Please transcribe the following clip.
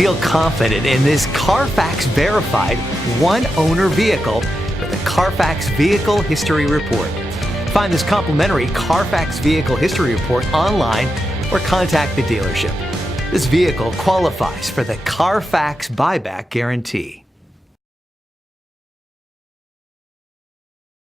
Feel confident in this Carfax verified one-owner vehicle with a Carfax Vehicle History Report. Find this complimentary Carfax Vehicle History Report online or contact the dealership. This vehicle qualifies for the Carfax Buyback Guarantee.